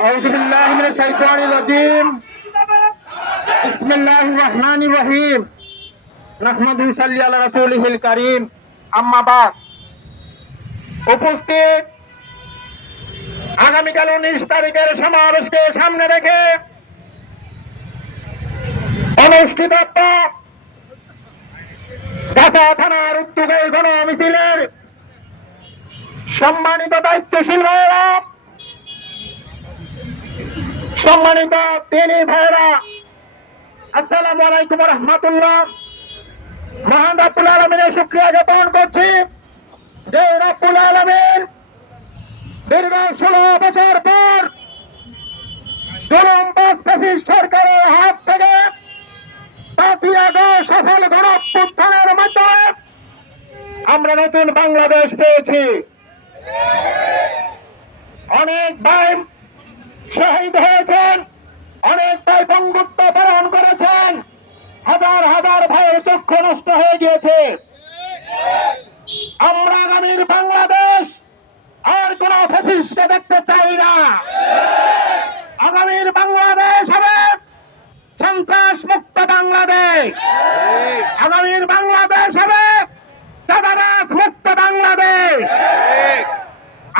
أعوذ بالله من الشيطان الرجيم بسم الله الرحمن الرحيم نحمده صلي على رسوله الكريم أما بعد উপস্থিত আগামীকাল 19 তারিখের সমাবেশকে সামনে রেখে অনুষ্ঠিত ঢাকা থানার উদ্যোগে গণ মিছিলের সম্মানিত দায়িত্বশীল ভাইয়েরা, সম্মানিত দিনী ভাইয়েরা, আসসালামু আলাইকুম ওয়া রাহমাতুল্লাহ। মহান রব্বুল আলামিনের শুকরিয়া জ্ঞাপন করছি যে রব্বুল আলামিন দীর্ঘ 16 বছর পর জুলুমবাজ ফ্যাসিস্ট সরকারের হাত থেকে 5ই আগস্ট সফল গণ অভ্যুত্থানের মাধ্যমে আমরা নতুন বাংলাদেশ পেয়েছি। অনেক ভাই শহীদ হয়েছেন, অনেক ভাই বঙ্গত্ব বরণ করেছেন, হাজার হাজার ভাইয়ের চক্ষু নষ্ট হয়ে গিয়েছে। আমরা আগামীর বাংলাদেশ আর কোন ফ্যাসিস্টকে দেখতে চাই না। আগামীর বাংলাদেশ হবে সন্ত্রাস মুক্ত বাংলাদেশ। আগামীর বাংলাদেশ হবে চাঁদাবাজ মুক্ত বাংলাদেশ।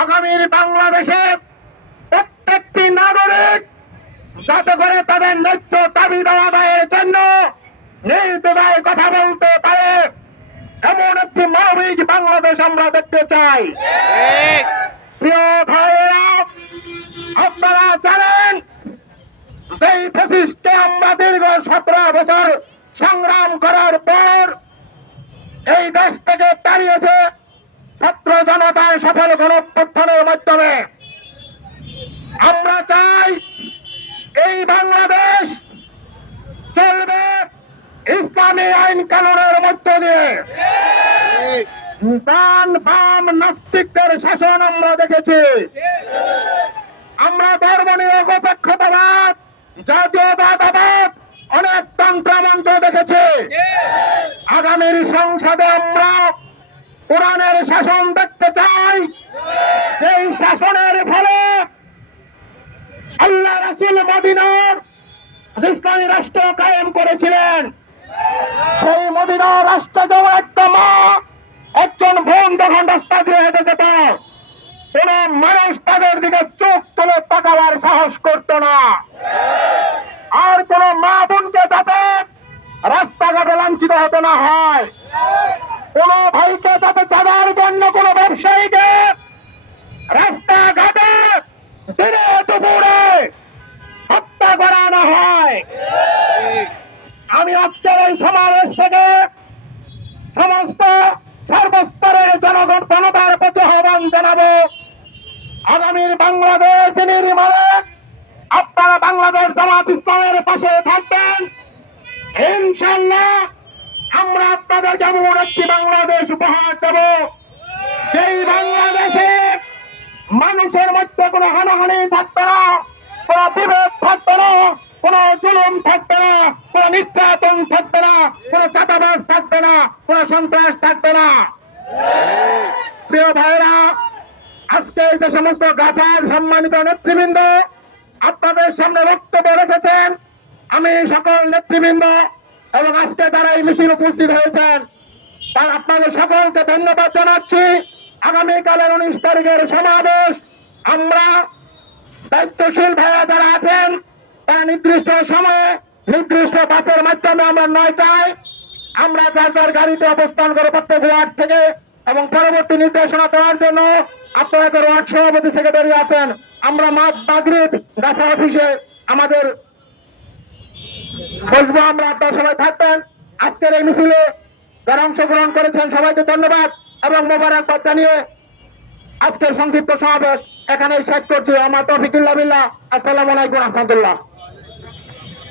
আগামীর বাংলাদেশে প্রত্যেকটি নাগরিক যাতে করে তাদের ন্যায্য দাবি আদায়ের জন্য নির্দ্বিধায় কথা বলতে পারে, এমন একটি মানবিক বাংলাদেশ আমরা দেখতে চাই। প্রিয় ভাইয়েরা, আপনারা জানেন যেই ফ্যাসিস্টকে আমরা দীর্ঘ 17 বছর সংগ্রাম করার পর এই দেশ থেকে তাড়িয়েছে ছাত্র জনতার সফল গণ অভ্যুত্থানের মাধ্যমে। আমরা চাই এই বাংলাদেশ চলবে ইসলামী আইন কানুনের মধ্য দিয়ে। ডান বাম নাস্তিকদের শাসন আমরা দেখেছি। আমরা ধর্মনিরপেক্ষতাবাদ, জাতীয়তাবাদ, অনেক তন্ত্রমন্ত্র দেখেছি। আগামীর সংসদে আমরা কোরআনের শাসন দেখতে চাই, যেই শাসনের ফলে আল্লাহ রাসূল মদিনার ইসলামী রাষ্ট্র কায়েম করেছিলেন। সেই মদিনার রাষ্ট্র যেমন একটা মা একজন বোন যখন রাস্তা দিয়ে হেঁটে যেত, কোন মানুষ তাদের দিকে চোখ তুলে তাকাবার সাহস করত না। আর কোন মা বোনকে যাতে রাস্তাঘাটে লাঞ্ছিত হতে না হয়, কোন ভাইকে যাতে চাঁদার জন্য কোন ব্যবসায়ীকে রাস্তাঘাটে দিনে দুপুরে হত্যা করা না হয়। আমি আজকের এই সমাবেশ থেকে সমস্ত সর্বস্তরের জনতার প্রতি আহ্বান জানাবো, আগামীর বাংলাদেশ নির্মাণে আপনারা বাংলাদেশ জামাত ইসলামের পাশে থাকবেন। ইনশাআল্লাহ আমরা আপনাদেরকে এমন একটি বাংলাদেশ উপহার দেব, যেই বাংলাদেশে মানুষের মধ্যে কোনো হানাহানি থাকবে না, কোনো বিভেদ থাকবে না, কোন জুলুম থাকবে না, কোন নির্যাতন থাকবে না, কোন চাঁদাবাজ থাকবে না, কোন সন্ত্রাস থাকবে না। প্রিয় ভাইরা, আজকে যে সমস্ত গাছার সম্মানিত নেতৃবৃন্দ আপনাদের সামনে বক্তব্য রেখেছেন, আমি সকল নেতৃবৃন্দ এবং আজকে যারা এই মিছিল উপস্থিত হয়েছেন তার আপনাদের সকলকে ধন্যবাদ জানাচ্ছি। আগামীকালের 19 তারিখের সমাবেশ আমরা দায়িত্বশীল ভাইয়া যারা আছেন তারা নির্দিষ্ট সময়ে নির্দিষ্ট বাসের মাধ্যমে আমরা 9টায় আমরা যার যার গাড়িতে অবস্থান করে প্রত্যেক ওয়ার্ড থেকে, এবং পরবর্তী নির্দেশনা দেওয়ার জন্য আপনাদের ওয়ার্ড সভাপতি সেক্রেটারি আছেন। আমরা মাগরিব গাছা অফিসে আমাদের বসবো। আমরা আপনারা সবাই থাকবেন। আজকের এই মিছিলে যারা অংশগ্রহণ করেছেন সবাইকে ধন্যবাদ এবং মোবারকবাদ জানিয়ে আজকের সংক্ষিপ্ত সমাবেশ এখানেই শেষ করছি। আমার তৌফিকুল্লাহ বিল্লাহ। আসসালামু আলাইকুম ওয়া রাহমাতুল্লাহ।